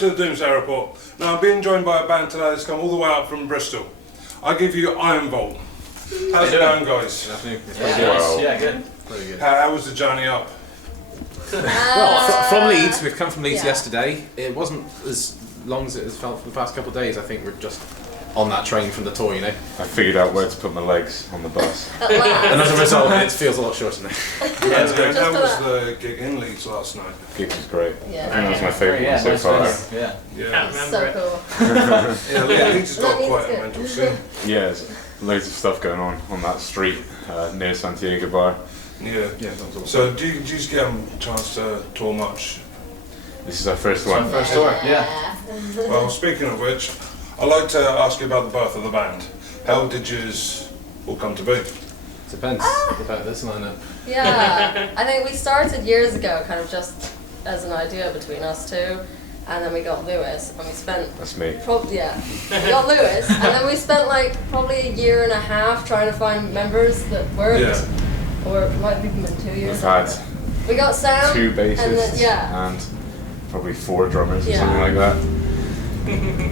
welcome to the Doomsday Report. Now I'm being joined by a band today that's come all the way up from Bristol. I give you Ironvolt. How's it going, guys? Yeah, good. Very good. How was the journey up? Well, from Leeds, we've come from Leeds yesterday. It wasn't as long as it has felt for the past couple of days. I think we're just on that train from the tour, you know. I figured out where to put my legs on the bus. And as a result, it feels a lot shorter now. And how was the gig in Leeds last night? The gig was great. Yeah. I think that was my favourite one so far. Yeah. Yeah. So cool. Yeah, Leeds has got That quite a means mental good. scene. Yeah, there's loads of stuff going on that street near Santiago Bar. Yeah. Yeah, that was awesome. So do you just get a chance to tour much? This is our first one. First tour, yeah. Well, speaking of which, I'd like to ask you about the birth of the band. How did you all come to be? Depends about this lineup. Yeah, I think we started years ago, kind of just as an idea between us two, and then we got Lewis, and we spent That's me. we got Lewis, and then we spent like probably a year and a half trying to find members that worked, or it might have even been 2 years. We've had We got Sam, 2 bassists and then, and probably 4 drummers or Yeah. something like that.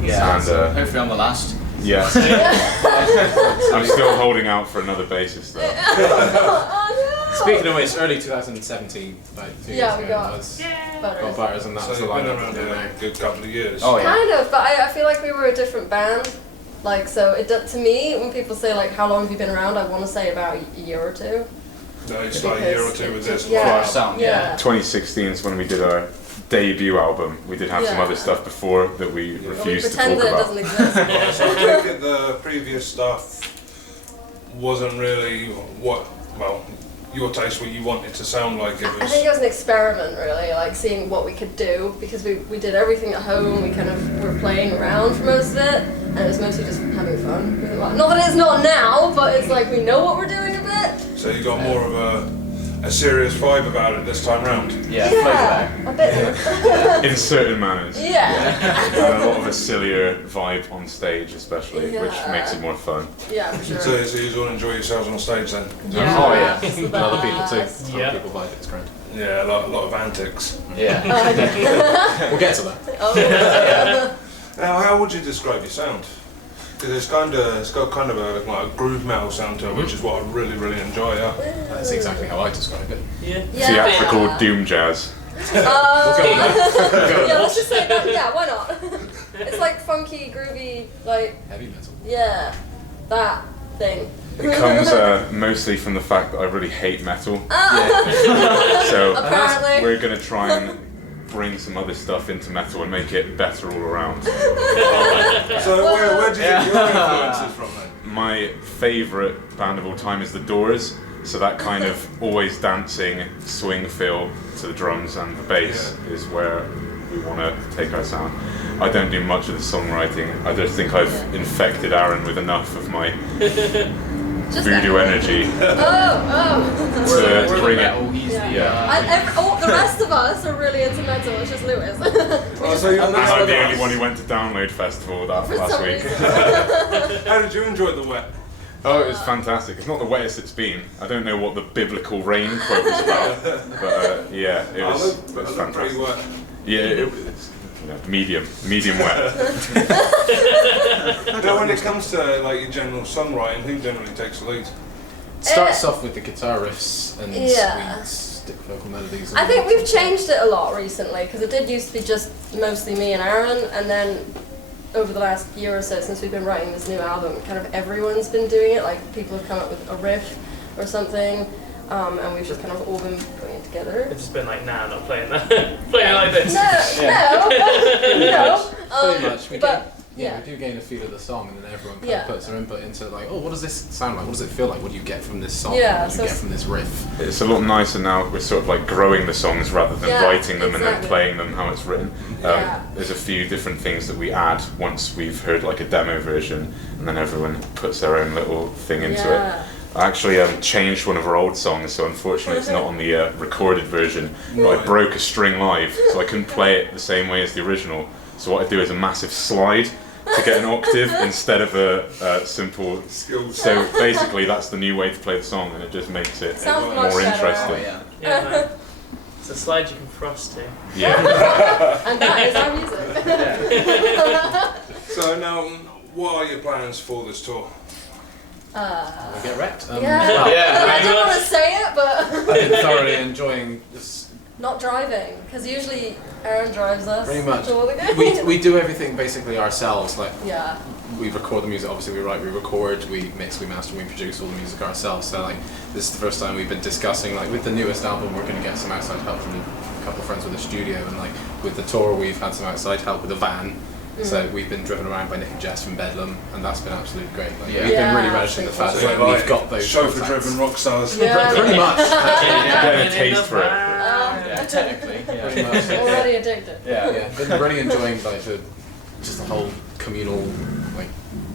Yeah. And Hopefully I'm the last. yeah, I'm still holding out for another bassist though. Oh no! Speaking of which, early 2017, like 2 years Yeah, we ago, got was Butters. Butters, and that So was you've the been lineup around that here we're a now. good couple of years. Oh yeah. Kind of, but I feel like we were a different band. Like, so to me, when people say like, how long have you been around, I want to say about a year or two. No, it's like a year or two with this. Yeah. For our sound, yeah. 2016 is when we did our debut album. We did have some Yeah. other stuff before that we We refused to pretend talk that it about. doesn't exist. Right, so I take it the previous stuff wasn't really what, well, your taste, what you wanted to sound like. It I was. think it was an experiment, really, like seeing what we could do, because we did everything at home. We kind of were playing around for most of it, and it was mostly just having fun. Not that it's not now, but it's like we know what we're doing a bit. So you got more of a serious vibe about it this time round. Yeah, flavor a bit. In certain manners. Yeah. And a lot of a sillier vibe on stage especially, which Yeah. makes it more fun. Yeah, for sure. So you all enjoy yourselves on stage then? Yeah. Oh, yeah. it's the And other people too. best. Some people vibe, it's great. Yeah, a lot of antics. Yeah. We'll get to that. Oh, Now, how would you describe your sound? Because it's got kind of a like a groove metal sound to it, which is what I really enjoy. Yeah. That's exactly how I describe it. Theatrical doom jazz. Yeah, let's just say that. Yeah, why not? It's like funky, groovy, like Heavy metal. yeah, that thing. It comes mostly from the fact that I really hate metal. So Apparently. we're going to try and bring some other stuff into metal and make it better all around. So where do you get your influences from then? My favourite band of all time is The Doors, so that kind of always dancing swing feel to the drums and the bass is where we want to take our sound. I don't do much of the songwriting. I just think I've infected Aaron with enough of my voodoo energy to bring it. The rest of us are really into metal. It's just Lewis. And I'm the only one who went to Download Festival last week. How did you enjoy the wet? Oh, it was fantastic. It's not the wettest it's been. I don't know what the biblical rain quote was about, but yeah, it was Pretty fantastic. wet. Yeah, it was medium wet. Now, when it comes to like your general songwriting, who generally takes the lead? It starts off with the guitar riffs and Yeah. sweet stick vocal melodies. I think we've changed it a lot recently, because it did used to be just mostly me and Aaron, and then over the last year or so since we've been writing this new album, kind of everyone's been doing it. Like people have come up with a riff or something, and we've just kind of all been putting it together. It's just been like, nah, not playing that. Playing it like this. No. Pretty much. We yeah. do gain a feel of the song, and then everyone kind Yeah. of puts their input into like, oh, what does this sound like? What does it feel like? What do you get from this song? Yeah, what do you get from this riff? It's a lot nicer now. We're sort of like growing the songs rather than Yeah, writing them and then exactly. playing them how it's written. Yeah. There's a few different things that we add once we've heard like a demo version, and then everyone puts their own little thing into Yeah. it. I actually changed one of our old songs, so unfortunately it's not on the recorded version, but I broke a string live, so I couldn't play it the same way as the original. So what I do is a massive slide to get an octave instead of a simple Skills. So basically that's the new way to play the song, and it just makes it Sounds much more better. interesting. Yeah, man. It's a slide you can frost to. Yeah. And that is our music. So now, what are your plans for this tour? We get wrecked. Yeah. Well, I don't want to say it, but I've been thoroughly enjoying this. not driving, because usually Aaron drives us. Pretty much. to all the games. We do everything basically ourselves. Like Yeah. we record the music. Obviously, we write, we record, we mix, we master, we produce all the music ourselves. So like this is the first time we've been discussing like with the newest album, we're going to get some outside help from a couple of friends with the studio, and like with the tour, we've had some outside help with a van. So we've been driven around by Nick and Jess from Bedlam, and that's been absolutely great. Like, Yeah. We've been really Yeah, relishing the so fact So that like we've got those chauffeur-driven rock stars. Yeah. Pretty much. Getting a taste for it. Yeah, technically. Pretty Yeah. much. Already addicted. Yeah, been really enjoying like just the whole communal like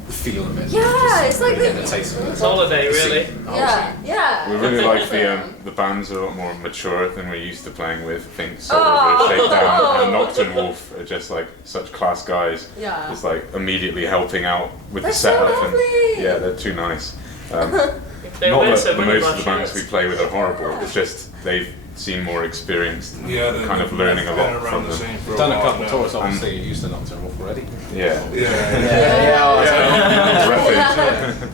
feel of it. Yeah, Just it's like really the- getting a taste of it. It's holiday, really. Yeah, yeah. We really like Awesome. the bands are a lot more mature than we're used to playing with. I think Salt Oh. River, Shakedown, and Nocturne Wolf are just like such class guys. Yeah. Just like immediately helping out with They're the so setup, lovely. and yeah, they're too nice. They Not wear that so the many most of the bands shirts. we play with are horrible. It's just they've seemed more experienced, Yeah, they're kind of learning a been lot around from the them. scene for We've done a while couple now. tours, obviously. You used to Nocturne Wolf already. Yeah. Yeah. Repping.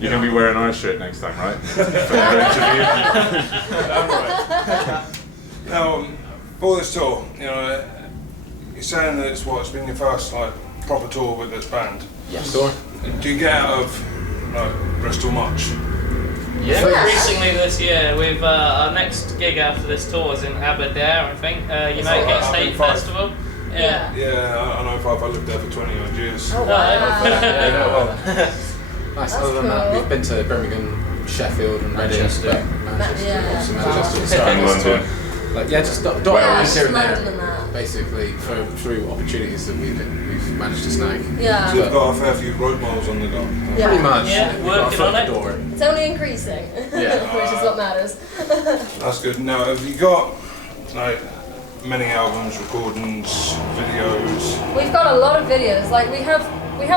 You're gonna be wearing our shirt next time, right? For your interview. Now, for this tour, you know, you're saying that it's been your first like proper tour with this band. Yes. Sure. Do you get out of like Bristol much? Yeah. Recently this year, we've our next gig after this tour is in Aberdare, I think. United up in State Fife. Festival. Yeah. Yeah, I know Fife. I lived there for 20 odd years. Oh, wow. Yeah, well, Nice. That's Other than that, cool. we've been to Birmingham, Sheffield, and Reading, Manchester. Manchester, Yeah. also Manchester, And starting this London. tour. Like yeah, just dot Yeah, around here and London there, and that. basically through opportunities that we've managed to snag. Yeah. So you've got a fair few road miles on the go. Yeah. Pretty much. Yeah, We've got a working foot on in it. the door. It's only increasing, which is what matters. That's good. Now, have you got like many albums, recordings, videos? We've got a lot of videos. Like we have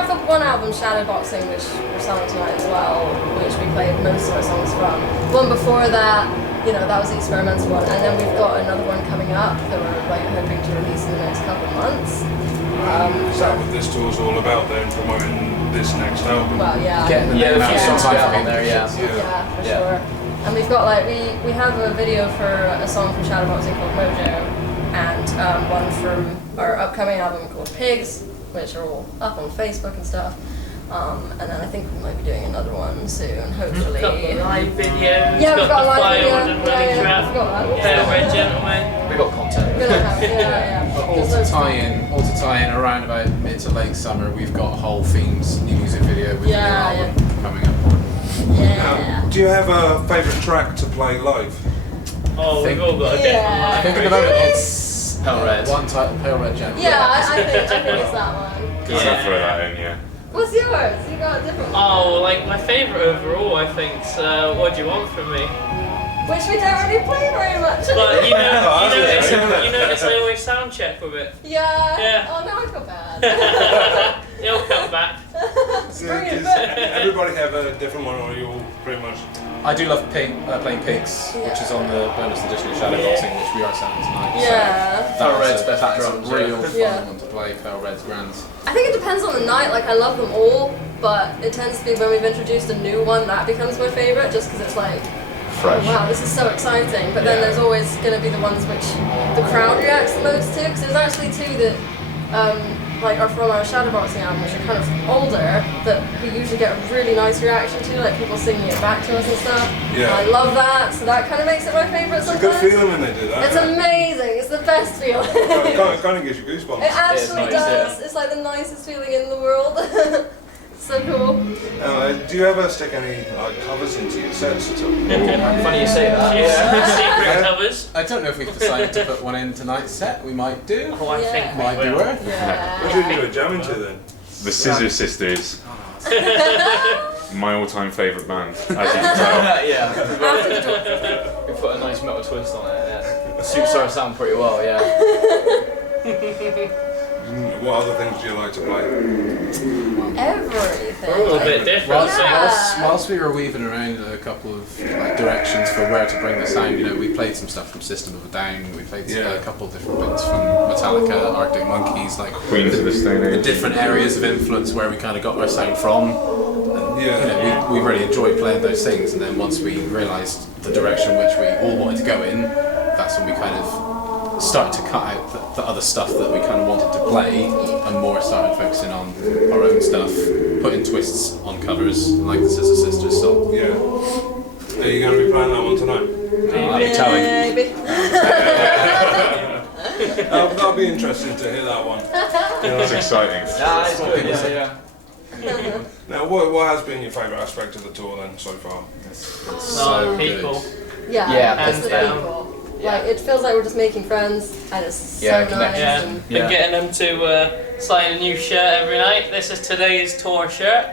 the one album, Shadowboxing, which we're selling tonight as well, which we played most of our songs from. One before that, you know, that was the experimental one, and then we've got another one coming up that we're like hoping to release in the next couple of months. Is that what this tour's all about then, promoting this next album? Well, yeah. Getting the Yeah, name the out few there. songs we have on there, yeah. Yeah, for Yeah. sure. And we've got like we have a video for a song from Shadowboxing called Mojo, and one from our upcoming album called Pigs, which are all up on Facebook and stuff. And then I think we might be doing another one soon, hopefully. Got the live video. Yeah, we've got a the live Fire video. on the running Yeah, trap. we've got that. Pale Red Gentleman. We got content. We're gonna have, yeah. But all There's to loads- tie in around about mid to late summer, we've got a whole Themes new music video with Yeah, the new album coming up. Yeah. Do you have a favourite track to play live? Oh, we've Think- all got a Yeah. different live. Thinking about it, it's Pale Red. one title, Pale Red Gentleman. Yeah, I think it's that one. Just Yeah. throw that in, yeah. What's yours? You got a different one. Oh, like my favourite overall, I think, is What Do You Want From Me? Which we don't really play very much. But you that's notice I always sound check with it. Yeah. Yeah. Oh, now I feel bad. It'll come back. Bring it Does back. everybody have a different one, or are you all pretty much? I do love playing Pigs, which is on the bonus edition of Shadowboxing, which we are selling tonight. Yeah. So Pale Red's that's best a drums, real yeah. fun one to play. Pale Red's grand. I think it depends on the night. Like I love them all, but it tends to be when we've introduced a new one that becomes my favorite, just because it's like, Fresh. oh, wow, this is so exciting. But then there's always going to be the ones which the crowd reacts the most to. Because there's actually two that like are from our Shadowboxing album, which are kind of older, that we usually get a really nice reaction to, like people singing it back to us and stuff. Yeah. And I love that, so that kind of makes it my favorite It's a sometimes. good feeling when they do that. It's amazing. It's the best feeling. Kind of gives you goosebumps. It actually nice, does. yeah. It's like the nicest feeling in the world. So cool. Do you ever stick any like covers into your sets at all? Funny you say that. Secret covers. I don't know if we've decided to put one in tonight's set. We might do. Oh, I think we Might be will. worth. What do you Yeah. enjoy jamming to then? The Scissor Sisters. My all-time favourite band, as you can tell. Yeah. After the door. We put a nice metal twist on it, yeah. It suits our sound pretty well, yeah. What other things do you like to play? Everything. We're all a bit different. Whilst we were weaving around a couple of directions for where to bring the sound, we played some stuff from System of a Down. We played a couple of different bits from Metallica, Arctic Monkeys, like Queens of the Stone Age. the different areas of influence where we kind of got our sound from. And, we really enjoyed playing those things. And then once we realised the direction which we all wanted to go in, that's when we kind of started to cut out the other stuff that we kind of wanted to play and more started focusing on our own stuff, putting twists on covers like the Sister Sisters song. Yeah. Are you going to be playing that one tonight? Maybe. That'll be interesting to hear that one. It's exciting. Nah, it's good. Yeah. Now, what has been your favourite aspect of the tour then so far? So people. good. Yeah, just the hands down. people. Like, it feels like we're just making friends, and it's so Yeah, nice. connection. Yeah, And been getting them to sign a new shirt every night. This is today's tour shirt.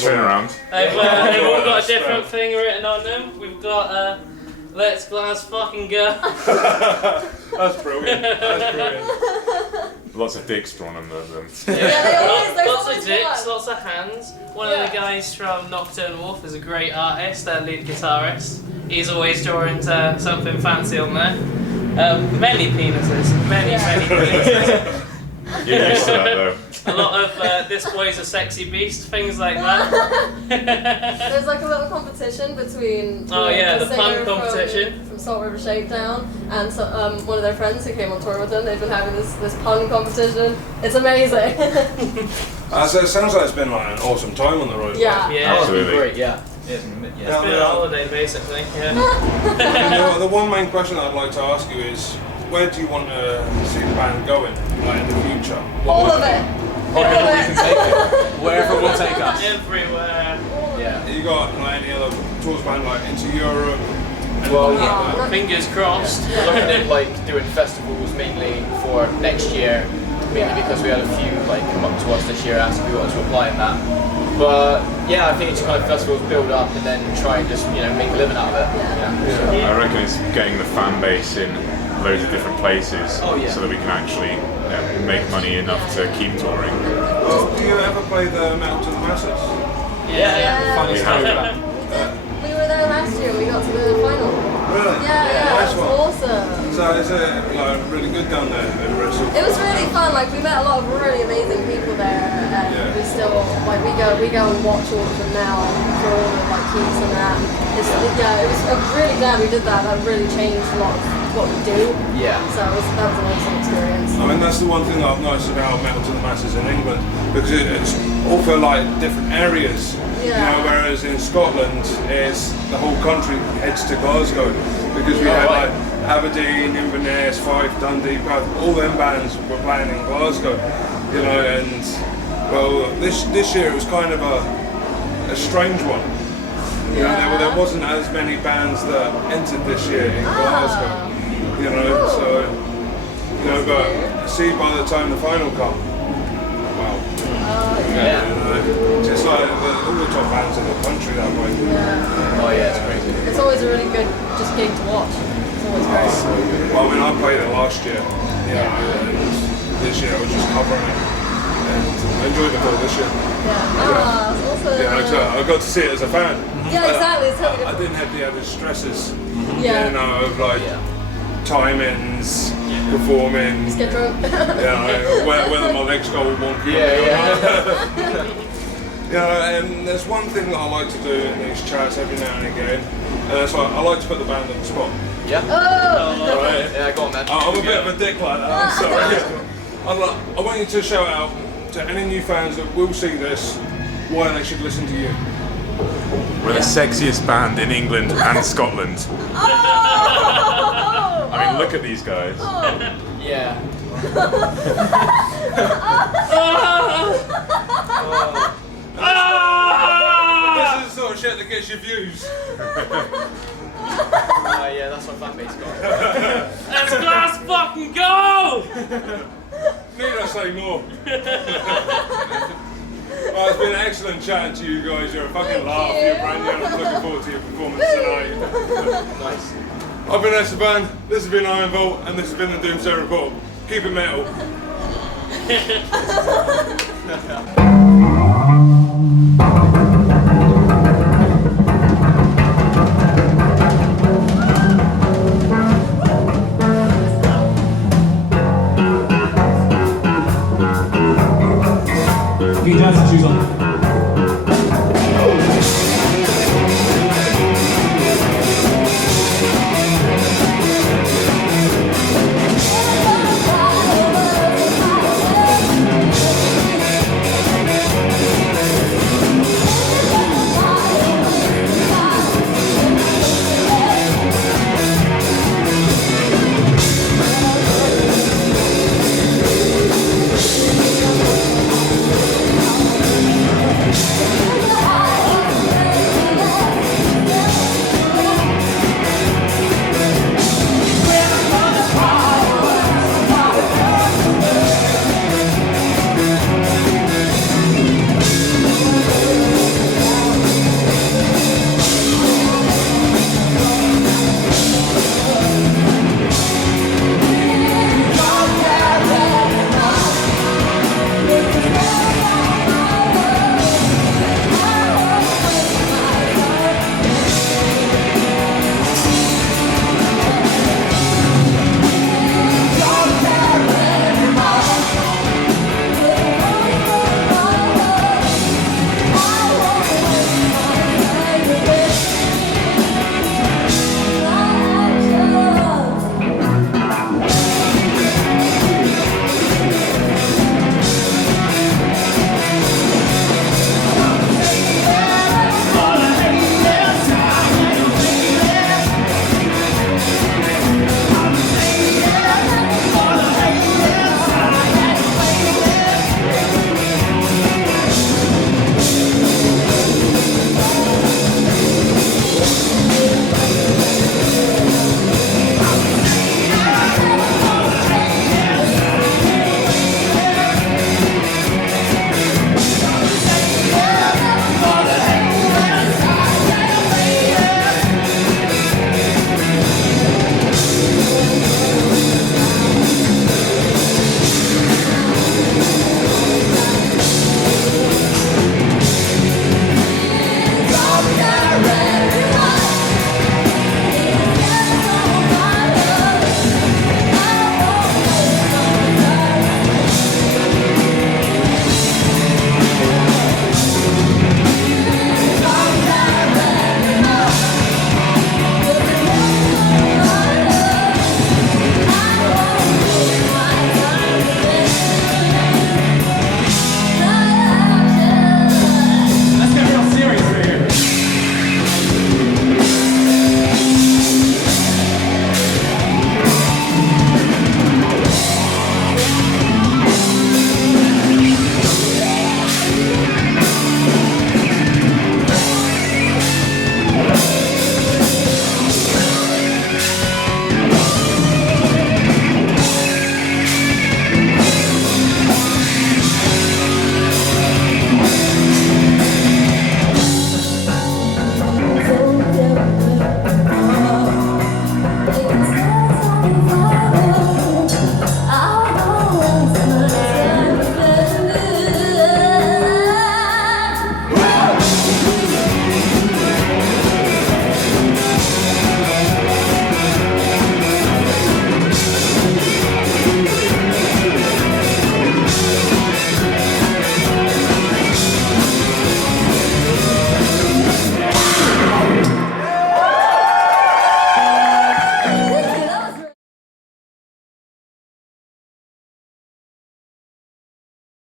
Turn around. They've all got a different thing written on them. We've got Let's Glass Fucking Go. That's brilliant. That's brilliant. Lots of dicks drawn on them. there's Lots always of dicks, one. lots of hands. One of the guys from Nocturne Wolf is a great artist, their lead guitarist. He's always drawing something fancy on there. Many penises, many penises. You're used to that though. A lot of this boy's a sexy beast, things like that. There's like a little competition between Oh, yeah, the pun singer competition. from Salt River Shakedown and one of their friends who came on tour with them. They've been having this pun competition. It's amazing. So it sounds like it's been like an awesome time on the road. Yeah. Yeah, Oh, Absolutely. great. Yeah. it's been a holiday basically. Yeah. The one main question I'd like to ask you is, where do you want to see the band going, like in the future? All of it. Wherever we can take it. Wherever will take us. Everywhere. Yeah. You got like any other tours planned like into Europe? Well, anything yeah. like that? Fingers crossed. We're looking at like doing festivals mainly for next year, mainly because we had a few like come up to us this year asking if we wanted to apply in that. But yeah, I think it's kind of festivals build up and then try and just make a living out of it. I reckon it's getting the fan base in loads of different places Oh, yeah. so that we can actually make money enough to keep touring. Well, do you ever play the Metal to the Masses? Yeah. Funny We story have. about that. We were there last year. We got to the final. Really? Yeah, Nice it was one. awesome. So is it like really good down there in Bristol? It was really fun. Like, we met a lot of really amazing people there, and Yeah. we still like we go and watch all of them now for all the like keys and that. It was. I'm really glad we did that. That really changed a lot of what we do. Yeah. So that was an awesome experience. I mean, that's the one thing that I've noticed about Metal to the Masses in England, because it's all for like different areas. Yeah. You know, whereas in Scotland, it's the whole country heads to Glasgow, because we had like Aberdeen, Inverness, Fife, Dundee, Bath, all them bands were playing in Glasgow. You know, and well, this year it was kind of a strange one. You know, there wasn't as many bands that entered this year in Glasgow. You know, so but see by the time the final come, wow. Yeah. You know, just like all the top bands in the country that way. Yeah. Oh yeah, it's crazy. It's always a really good just gig to watch. It's always great. Well, I mean, I played it last year, and this year I was just covering it, and I enjoyed it all this year. Yeah. It's awesome. Yeah, so I got to see it as a fan. Yeah, exactly. It's totally I different. didn't have the added stresses, Yeah. you know, of like Yeah. timings, performing. Just get drunk. Whether my legs go all wonky. You know, and there's one thing that I like to do in these chats every now and again, and that's like I like to put the band on the spot. Yeah. Oh. Right? Yeah, go on, man. I'm a bit of a dick like that. I'm sorry. I want you to shout out to any new fans that will see this why they should listen to you. We're the sexiest band in England and Scotland. I mean, look at these guys. Yeah. This is the sort of shit that gets you views. Yeah, that's what fan base got. Let's glass fucking go! Need I say more? Well, it's been excellent chatting to you guys. You're a fucking laugh. You're brand new. I'm looking forward to your performance tonight. Nice. I've been Esteban, this has been Ironvolt, and this has been the Doomsday Report. Keep it metal. Get your dancing shoes on.